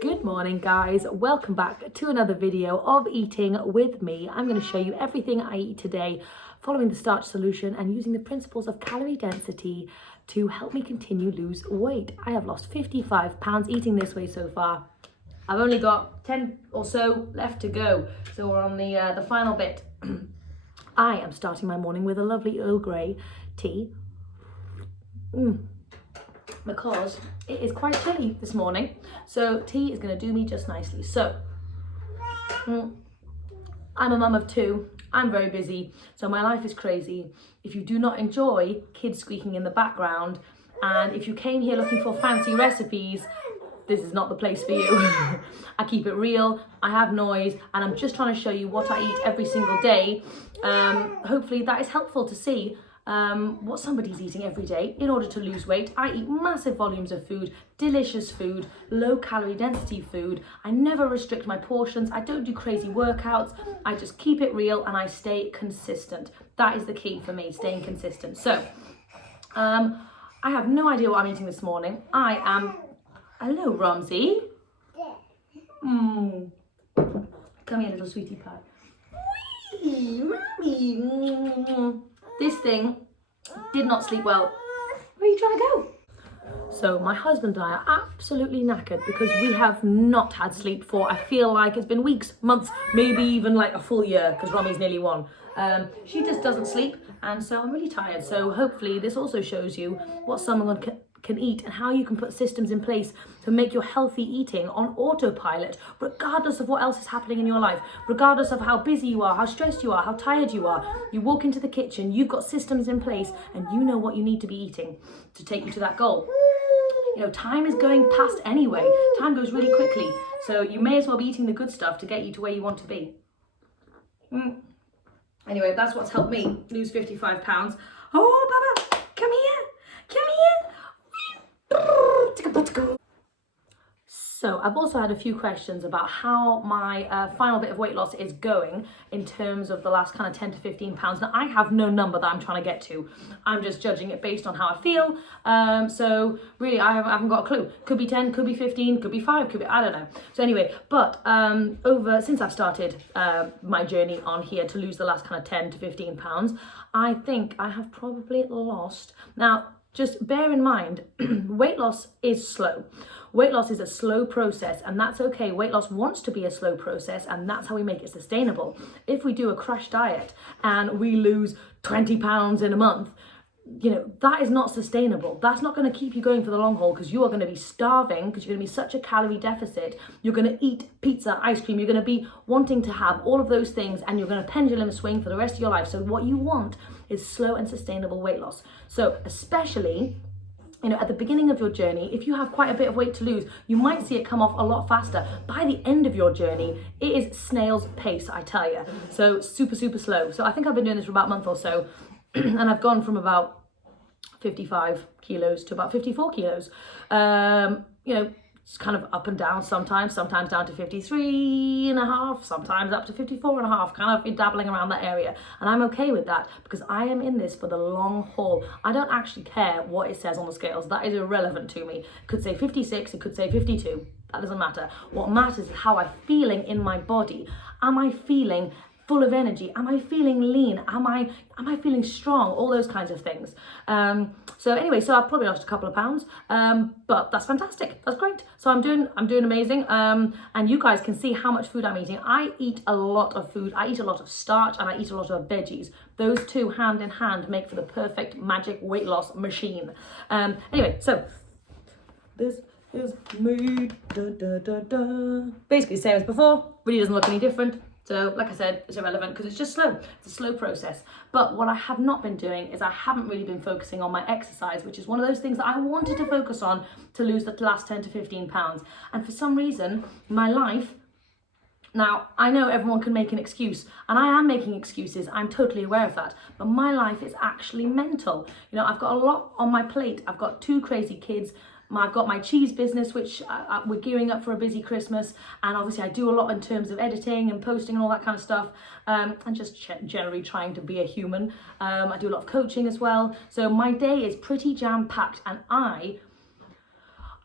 Good morning guys, welcome back to another video of eating with me. I'm going to show you everything I eat today following the Starch Solution and using the principles of calorie density to help me continue lose weight. I have lost 55 pounds eating this way so far. I've only got 10 or so left to go, so we're on the final bit. I am starting my morning with a lovely Earl Grey tea. Because it is quite chilly this morning, so tea is going to do me just nicely. So I'm a mum of two, I'm very busy, so my life is crazy. If you do not enjoy kids squeaking in the background, and if you came here looking for fancy recipes, this is not the place for you. I keep it real, I have noise, and I'm just trying to show you what I eat every single day. Hopefully that is helpful to see what somebody's eating every day in order to lose weight. I eat massive volumes of food, delicious food, low calorie density food. I never restrict my portions. I don't do crazy workouts. I just keep it real and I stay consistent. That is the key for me, staying consistent. So, I have no idea what I'm eating this morning. Hello, Romsey. Come here, little sweetie pie. Wee, mommy. This thing did not sleep well. Where are you trying to go? So my husband and I are absolutely knackered because we have not had sleep for, I feel like it's been weeks, months, maybe even like a full year, because Romy's nearly 1. She just doesn't sleep, and so I'm really tired. So hopefully this also shows you what someone can eat and how you can put systems in place to make your healthy eating on autopilot, regardless of what else is happening in your life, regardless of how busy you are, how stressed you are, how tired you are. You walk into the kitchen, you've got systems in place, and you know what you need to be eating to take you to that goal. You know, time is going past anyway. Time goes really quickly, so you may as well be eating the good stuff to get you to where you want to be. Anyway, that's what's helped me lose 55 pounds. Oh, Baba, come here, come here. So I've also had a few questions about how my final bit of weight loss is going in terms of the last kind of 10 to 15 pounds. Now I have no number that I'm trying to get to. I'm just judging it based on how I feel. So really I haven't got a clue. Could be 10, could be 15, could be 5, could be, I don't know. So anyway, but since I've started my journey on here to lose the last kind of 10 to 15 pounds, I think I have probably lost. Now, just bear in mind, weight loss is slow. Weight loss is a slow process, and that's okay. Weight loss wants to be a slow process, and that's how we make it sustainable. If we do a crash diet and we lose 20 pounds in a month, you know, that is not sustainable. That's not going to keep you going for the long haul, because you are going to be starving, because you're going to be such a calorie deficit. You're going to eat pizza, ice cream, you're going to be wanting to have all of those things, and you're going to pendulum swing for the rest of your life. So what you want is slow and sustainable weight loss. So especially, you know, at the beginning of your journey, if you have quite a bit of weight to lose, you might see it come off a lot faster. By the end of your journey, it is snail's pace, I tell you. So super, super slow. So I think I've been doing this for about a month or so, and I've gone from about 55 kilos to about 54 kilos. You know, it's kind of up and down sometimes down to 53 and a half, sometimes up to 54 and a half, kind of dabbling around that area. And I'm okay with that, because I am in this for the long haul. I don't actually care what it says on the scales. That is irrelevant to me. It could say 56, it could say 52. That doesn't matter. What matters is how I'm feeling in my body. Am I feeling full of energy? Am I feeling lean? Am I feeling strong? All those kinds of things. So anyway, so I've probably lost a couple of pounds, but that's fantastic. That's great. So I'm doing amazing. And you guys can see how much food I'm eating. I eat a lot of food. I eat a lot of starch and I eat a lot of veggies. Those two hand in hand make for the perfect magic weight loss machine. Anyway, so this is me. Basically the same as before. Really doesn't look any different. So like I said, it's irrelevant because it's just slow. It's a slow process. But what I have not been doing is I haven't really been focusing on my exercise, which is one of those things that I wanted to focus on to lose the last 10 to 15 pounds. And for some reason, my life, now I know everyone can make an excuse, and I am making excuses. I'm totally aware of that. But my life is actually mental. You know, I've got a lot on my plate. I've got 2 crazy kids. I've got my cheese business, which we're gearing up for a busy Christmas, and obviously I do a lot in terms of editing and posting and all that kind of stuff, and just generally trying to be a human. I do a lot of coaching as well, so my day is pretty jam-packed, and I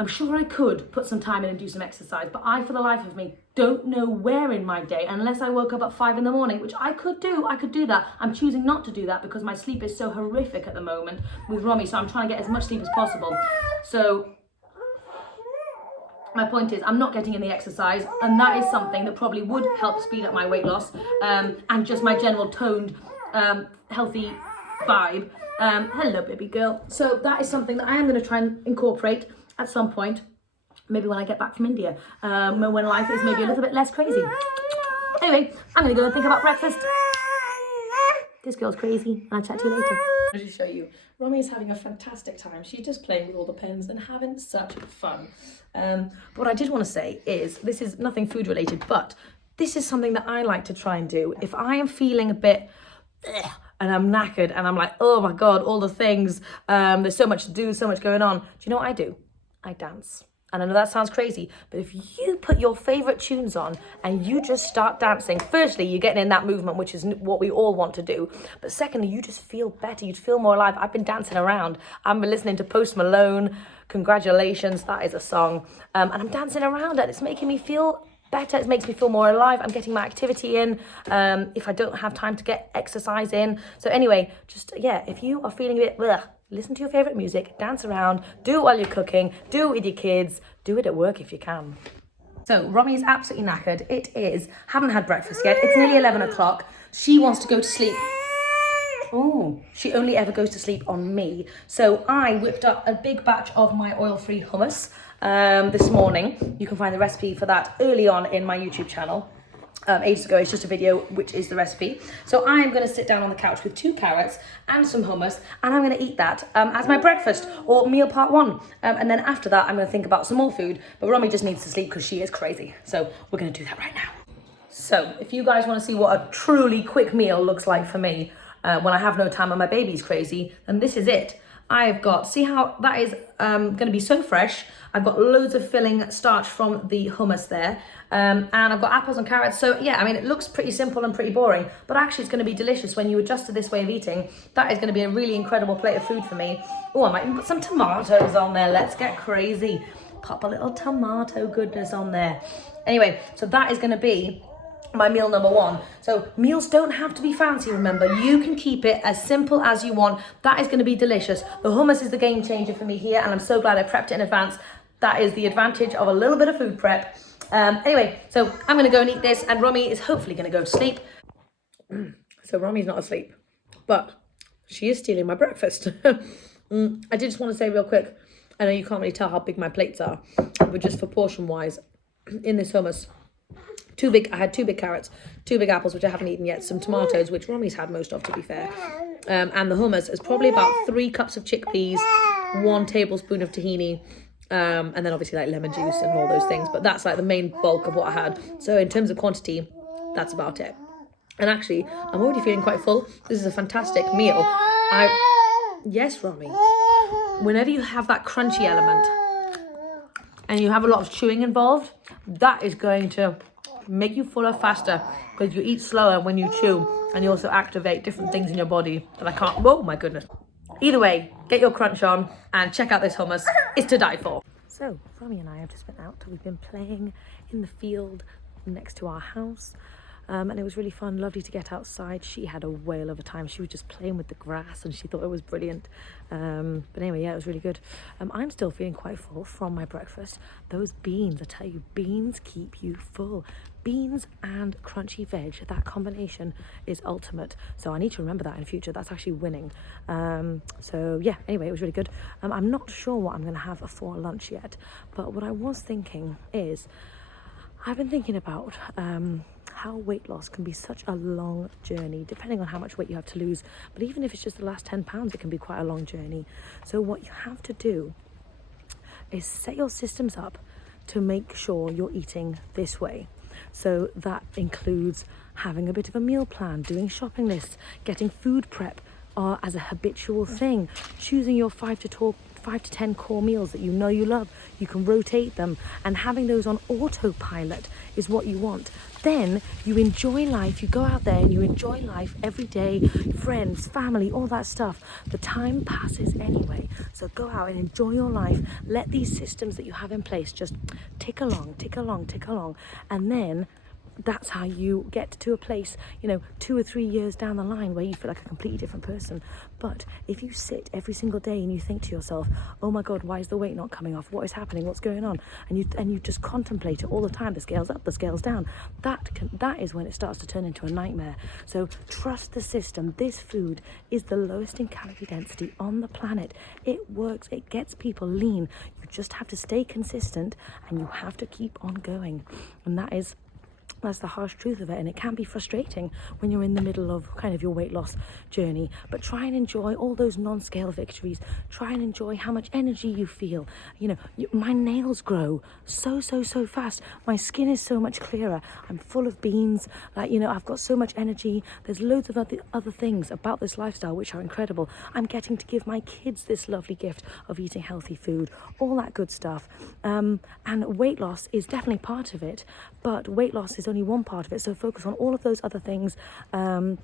I'm sure I could put some time in and do some exercise, but I, for the life of me, don't know where in my day, unless I woke up at 5 in the morning, which I could do that. I'm choosing not to do that because my sleep is so horrific at the moment with Romy, so I'm trying to get as much sleep as possible. So my point is, I'm not getting in the exercise, and that is something that probably would help speed up my weight loss, and just my general toned, healthy vibe. Hello, baby girl. So that is something that I am going to try and incorporate at some point, maybe when I get back from India, when life is maybe a little bit less crazy. Anyway, I'm going to go and think about breakfast. This girl's crazy, and I'll chat to you later. I'll just show you. Romy is having a fantastic time. She's just playing with all the pens and having such fun. What I did want to say is, this is nothing food related, but this is something that I like to try and do. If I am feeling a bit and I'm knackered and I'm like, oh my God, all the things, there's so much to do, so much going on. Do you know what I do? I dance. And I know that sounds crazy, but if you put your favorite tunes on and you just start dancing, firstly, you're getting in that movement, which is what we all want to do. But secondly, you just feel better. You feel more alive. I've been dancing around. I've been listening to Post Malone. Congratulations. That is a song. And I'm dancing around and it's making me feel better. It makes me feel more alive. I'm getting my activity in if I don't have time to get exercise in. So anyway, just, yeah, if you are feeling a bit bleh, listen to your favorite music, dance around, do it while you're cooking, do it with your kids, do it at work if you can. So Romy is absolutely knackered. It is, haven't had breakfast yet. It's nearly 11 o'clock. She wants to go to sleep. Oh, she only ever goes to sleep on me. So I whipped up a big batch of my oil-free hummus this morning. You can find the recipe for that early on in my YouTube channel. Ages ago, it's just a video, which is the recipe. So I am going to sit down on the couch with 2 carrots and some hummus, and I'm going to eat that as my breakfast, or meal part 1. And then after that, I'm going to think about some more food, but Romy just needs to sleep because she is crazy. So we're going to do that right now. So if you guys want to see what a truly quick meal looks like for me, when I have no time and my baby's crazy, then this is it. I've got, see how that is going to be so fresh. I've got loads of filling starch from the hummus there. And I've got apples and carrots. So yeah, I mean, it looks pretty simple and pretty boring, but actually it's going to be delicious when you adjust to this way of eating. That is going to be a really incredible plate of food for me. Oh, I might even put some tomatoes on there. Let's get crazy. Pop a little tomato goodness on there. Anyway, so that is going to be my meal number 1. So meals don't have to be fancy, remember. You can keep it as simple as you want. That is going to be delicious. The hummus is the game changer for me here, and I'm so glad I prepped it in advance. That is the advantage of a little bit of food prep. Anyway, so I'm going to go and eat this, and Romy is hopefully going to go to sleep. So Romy's not asleep, but she is stealing my breakfast. I did just want to say real quick, I know you can't really tell how big my plates are, but just for portion wise, in this hummus, I had 2 big carrots, 2 big apples, which I haven't eaten yet, some tomatoes, which Romy's had most of, to be fair. And the hummus is probably about 3 cups of chickpeas, 1 tablespoon of tahini, and then obviously like lemon juice and all those things. But that's like the main bulk of what I had. So in terms of quantity, that's about it. And actually, I'm already feeling quite full. This is a fantastic meal. Yes, Romy. Whenever you have that crunchy element and you have a lot of chewing involved, that is going to make you fuller faster because you eat slower when you chew, and you also activate different things in your body that I can't. Oh my goodness. Either way, get your crunch on and check out this hummus. It's to die for. So Romy and I have just been out. We've been playing in the field next to our house. And it was really fun, lovely to get outside. She had a whale of a time. She was just playing with the grass and she thought it was brilliant. But anyway, yeah, it was really good. I'm still feeling quite full from my breakfast. Those beans, I tell you, beans keep you full. Beans and crunchy veg, that combination is ultimate. So I need to remember that in future. That's actually winning. So yeah, anyway, it was really good. I'm not sure what I'm going to have for lunch yet. But what I was thinking is, I've been thinking about how weight loss can be such a long journey, depending on how much weight you have to lose. But even if it's just the last 10 pounds, it can be quite a long journey. So what you have to do is set your systems up to make sure you're eating this way. So that includes having a bit of a meal plan, doing shopping lists, getting food prep as a habitual thing, choosing your 5 5 to 10 core meals that you know you love. You can rotate them, and having those on autopilot is what you want. Then you enjoy life, you go out there and you enjoy life every day, friends, family, all that stuff. The time passes anyway, so go out and enjoy your life. Let these systems that you have in place just tick along, tick along, tick along, and then that's how you get to a place, 2 or 3 years down the line where you feel like a completely different person. But if you sit every single day and you think to yourself, oh my God, why is the weight not coming off? What is happening? What's going on? And you just contemplate it all the time. The scale's up, the scale's down. That is when it starts to turn into a nightmare. So trust the system. This food is the lowest in calorie density on the planet. It works. It gets people lean. You just have to stay consistent and you have to keep on going. And that's the harsh truth of it, and it can be frustrating when you're in the middle of kind of your weight loss journey. But try and enjoy all those non-scale victories. Try and enjoy how much energy you feel. My nails grow so fast. My skin is so much clearer. I'm full of beans. I've got so much energy. There's loads of other things about this lifestyle which are incredible. I'm getting to give my kids this lovely gift of eating healthy food, all that good stuff. And weight loss is definitely part of it, but weight loss is only one part of it, so focus on all of those other things that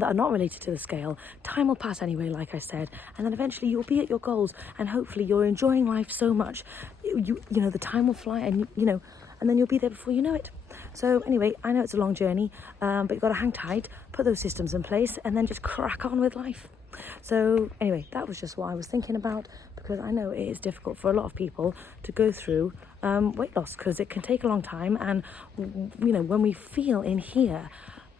are not related to the scale. Time will pass anyway, like I said, and then eventually you'll be at your goals, and hopefully you're enjoying life so much, the time will fly, and and then you'll be there before you know it. So anyway, I know it's a long journey, but you've got to hang tight, put those systems in place, and then just crack on with life. So anyway, that was just what I was thinking about, because I know it is difficult for a lot of people to go through weight loss, because it can take a long time. And when we feel in here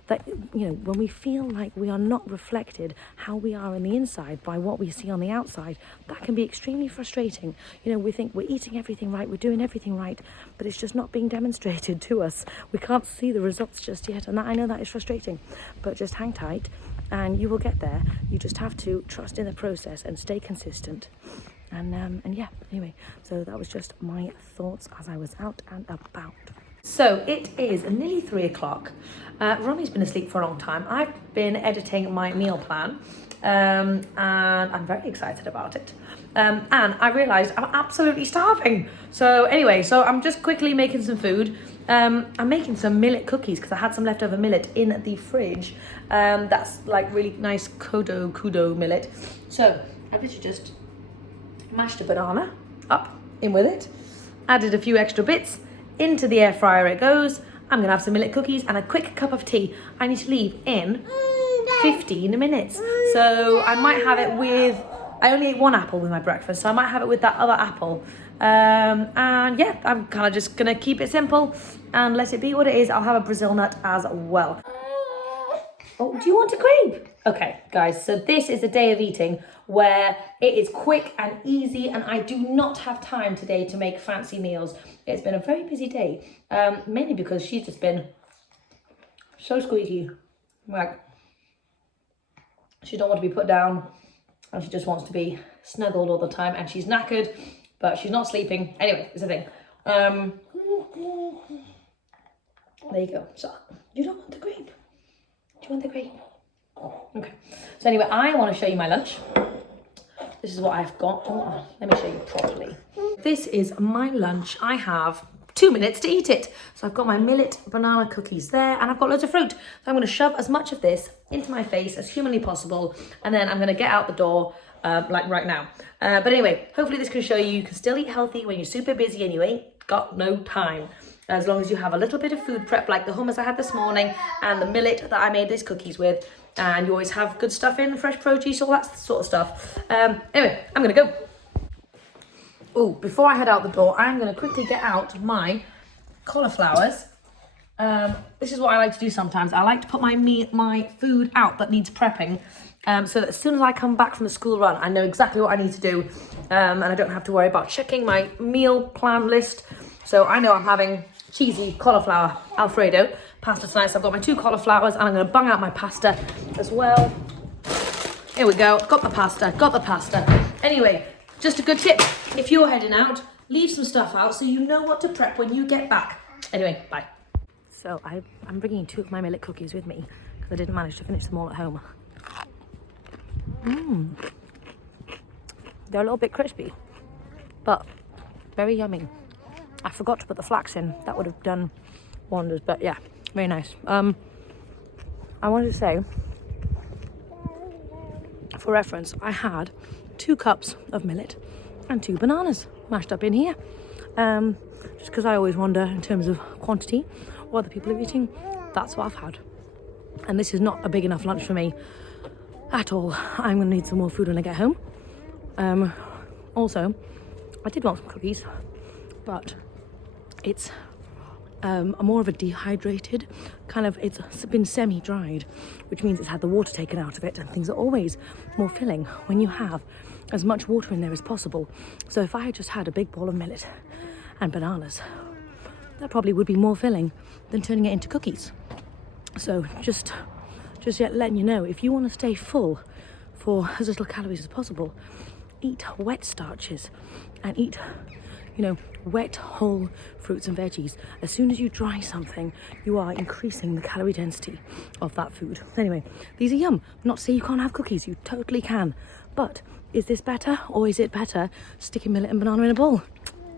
that when we feel like we are not reflected how we are on the inside by what we see on the outside, that can be extremely frustrating. We think we're eating everything right, we're doing everything right, but it's just not being demonstrated to us. We can't see the results just yet, and I know that is frustrating, but just hang tight and you will get there. You just have to trust in the process and stay consistent. And yeah, anyway, so that was just my thoughts as I was out and about. So it is nearly 3 o'clock. Romy's been asleep for a long time. I've been editing my meal plan, and I'm very excited about it. And I realised I'm absolutely starving. So anyway, so I'm just quickly making some food. I'm making some millet cookies because I had some leftover millet in the fridge. That's like really nice kudo millet. So I've literally just mashed a banana up in with it, added a few extra bits, into the air fryer it goes. I'm gonna have some millet cookies and a quick cup of tea. I need to leave in 15 minutes. So I might have it with, I only ate one apple with my breakfast, so I might have it with that other apple. And yeah, I'm kind of just gonna keep it simple and let it be what it is. I'll have a Brazil nut as well. Oh, do you want a grape? Okay, guys, so this is a day of eating where it is quick and easy, and I do not have time today to make fancy meals. It's been a very busy day, mainly because she's just been so squeaky. Like, she don't want to be put down, and she just wants to be snuggled all the time, and she's knackered, but she's not sleeping. Anyway, it's a thing. There you go. So, you don't want the grape? Do you want the grape? Okay. So anyway, I want to show you my lunch. This is what I've got. Oh, let me show you properly. This is my lunch. I have 2 minutes to eat it. So I've got my millet banana cookies there, and I've got loads of fruit. So I'm going to shove as much of this into my face as humanly possible, and then I'm going to get out the door like right now. But anyway, hopefully this can show you can still eat healthy when you're super busy and you ain't got no time. As long as you have a little bit of food prep, like the hummus I had this morning and the millet that I made these cookies with, and you always have good stuff in, fresh produce, all that sort of stuff. Anyway, I'm gonna go. Oh, before I head out the door, I'm gonna quickly get out my cauliflowers. This is what I like to do sometimes. I like to put my food out that needs prepping, so that as soon as I come back from the school run, I know exactly what I need to do, and I don't have to worry about checking my meal plan list. So I know I'm having cheesy cauliflower Alfredo pasta tonight. So I've got my 2 cauliflowers, and I'm going to bung out my pasta as well. Here we go. Got the pasta. Anyway, just a good tip. If you're heading out, leave some stuff out so you know what to prep when you get back. Anyway, bye. So I'm bringing 2 of my millet cookies with me because I didn't manage to finish them all at home. They're a little bit crispy, but very yummy. I forgot to put the flax in. That would have done wonders, but yeah, very nice. I wanted to say, for reference, I had 2 cups of millet and 2 bananas mashed up in here. Just because I always wonder in terms of quantity what other people are eating. That's what I've had. And this is not a big enough lunch for me at all. I'm going to need some more food when I get home. Also, I did want some cookies, but it's more of a dehydrated kind of, it's been semi-dried, which means it's had the water taken out of it, and things are always more filling when you have as much water in there as possible. So if I had just had a big bowl of millet and bananas, that probably would be more filling than turning it into cookies. So just yet letting you know, if you want to stay full for as little calories as possible, eat wet starches and eat, wet whole fruits and veggies. As soon as you dry something, you are increasing the calorie density of that food. Anyway, these are yum. Not to say you can't have cookies, you totally can. But is this better, or is it better sticking millet and banana in a bowl?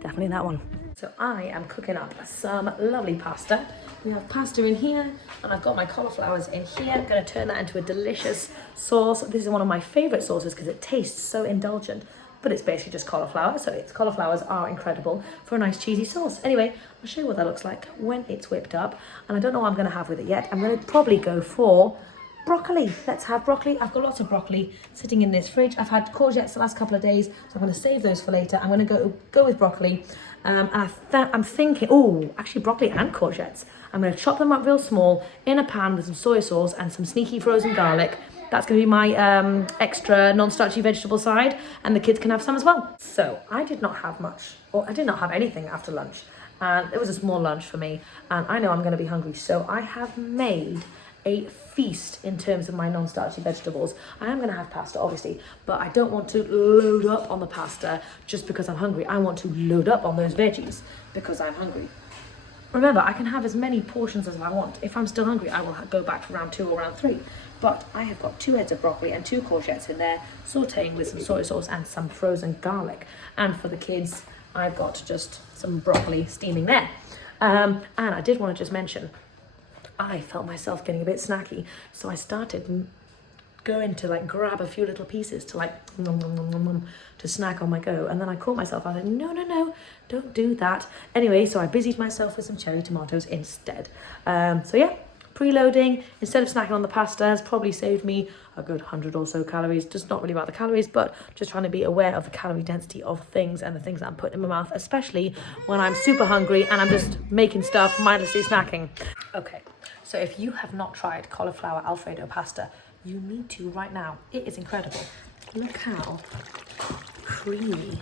Definitely that one. So I am cooking up some lovely pasta. We have pasta in here, and I've got my cauliflowers in here. I'm going to turn that into a delicious sauce. This is one of my favourite sauces because it tastes so indulgent, but it's basically just cauliflower. So cauliflowers are incredible for a nice cheesy sauce. Anyway, I'll show you what that looks like when it's whipped up, and I don't know what I'm going to have with it yet. I'm going to probably go for broccoli. Let's have broccoli. I've got lots of broccoli sitting in this fridge. I've had courgettes the last couple of days, so I'm going to save those for later. I'm going to go with broccoli. I'm thinking, actually broccoli and courgettes. I'm going to chop them up real small in a pan with some soy sauce and some sneaky frozen garlic. That's going to be my extra non-starchy vegetable side, and the kids can have some as well. So I did not have much, or I did not have anything after lunch, and it was a small lunch for me, and I know I'm going to be hungry, so I have made a feast in terms of my non-starchy vegetables. I am going to have pasta, obviously, but I don't want to load up on the pasta just because I'm hungry. I want to load up on those veggies because I'm hungry. Remember, I can have as many portions as I want. If I'm still hungry, I will go back for round 2 or round 3. But I have got 2 heads of broccoli and 2 courgettes in there, sauteing with some soy sauce and some frozen garlic. And for the kids, I've got just some broccoli steaming there. And I did want to just mention, I felt myself getting a bit snacky, so I started going to grab a few little pieces to to snack on my go, and then I caught myself. I was like, no, don't do that. Anyway, so I busied myself with some cherry tomatoes instead. So yeah, preloading instead of snacking on the pasta has probably saved me a good 100 or so calories. Just not really about the calories, but just trying to be aware of the calorie density of things and the things that I'm putting in my mouth, especially when I'm super hungry and I'm just making stuff, mindlessly snacking. Okay. So if you have not tried cauliflower Alfredo pasta, you need to right now. It is incredible. Look how creamy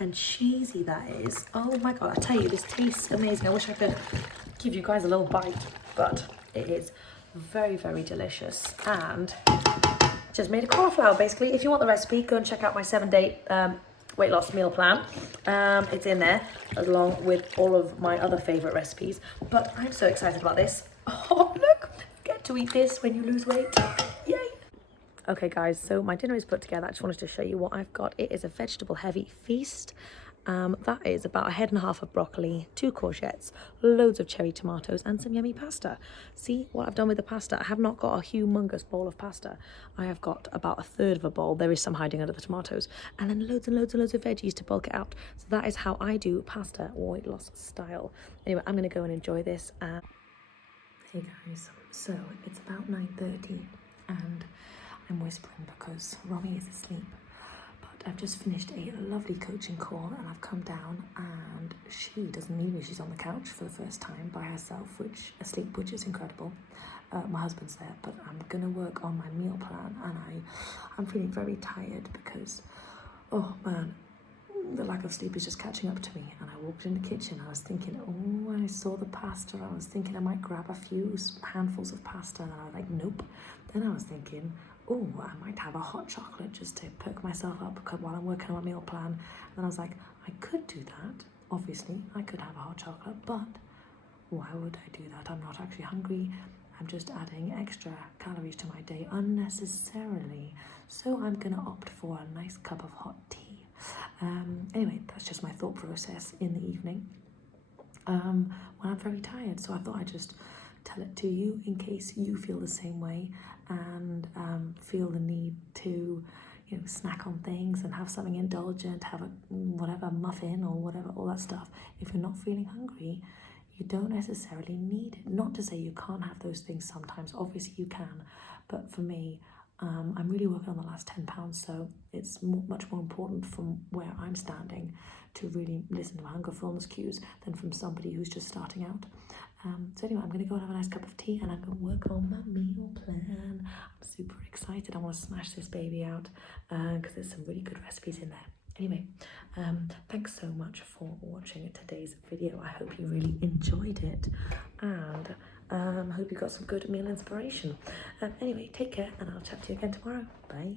and cheesy that is. Oh my God, I tell you, this tastes amazing. I wish I could give you guys a little bite, but it is very, very delicious. And just made a cauliflower, basically. If you want the recipe, go and check out my 7-day weight loss meal plan. It's in there, along with all of my other favorite recipes. But I'm so excited about this. Oh, look, get to eat this when you lose weight. Yay. Okay, guys, so my dinner is put together. I just wanted to show you what I've got. It is a vegetable heavy feast. That is about 1.5 heads of broccoli, 2 courgettes, loads of cherry tomatoes, and some yummy pasta. See what I've done with the pasta? I have not got a humongous bowl of pasta. I have got about 1/3 of a bowl. There is some hiding under the tomatoes, and then loads and loads and loads of veggies to bulk it out. So that is how I do pasta weight loss style. Anyway, I'm going to go and enjoy this. Hey guys, so it's about 9:30 and I'm whispering because Romy is asleep. But I've just finished a lovely coaching call and I've come down and she doesn't need me. She's on the couch for the first time by herself, which is incredible. My husband's there, but I'm gonna work on my meal plan, and I'm feeling very tired because, oh man, the lack of sleep is just catching up to me. And I walked in the kitchen, I was thinking, I saw the pasta, I was thinking I might grab a few handfuls of pasta, and I was like, nope. Then I was thinking, I might have a hot chocolate just to perk myself up while I'm working on my meal plan. And then I was like, I could do that, obviously, I could have a hot chocolate, but why would I do that? I'm not actually hungry. I'm just adding extra calories to my day unnecessarily. So I'm gonna opt for a nice cup of hot tea. Anyway, that's just my thought process in the evening when I'm very tired. So I thought I'd just tell it to you in case you feel the same way and feel the need to, you know, snack on things and have something indulgent, have a whatever muffin or whatever, all that stuff. If you're not feeling hungry, you don't necessarily need it. Not to say you can't have those things sometimes, obviously you can, but for me, I'm really working on the last 10 pounds, so it's much more important from where I'm standing to really listen to my hunger fullness cues than from somebody who's just starting out. So anyway, I'm going to go and have a nice cup of tea and I'm going to work on my meal plan. I'm super excited. I want to smash this baby out because there's some really good recipes in there. Anyway, thanks so much for watching today's video. I hope you really enjoyed it and hope you got some good meal inspiration. Anyway, take care and I'll chat to you again tomorrow. Bye.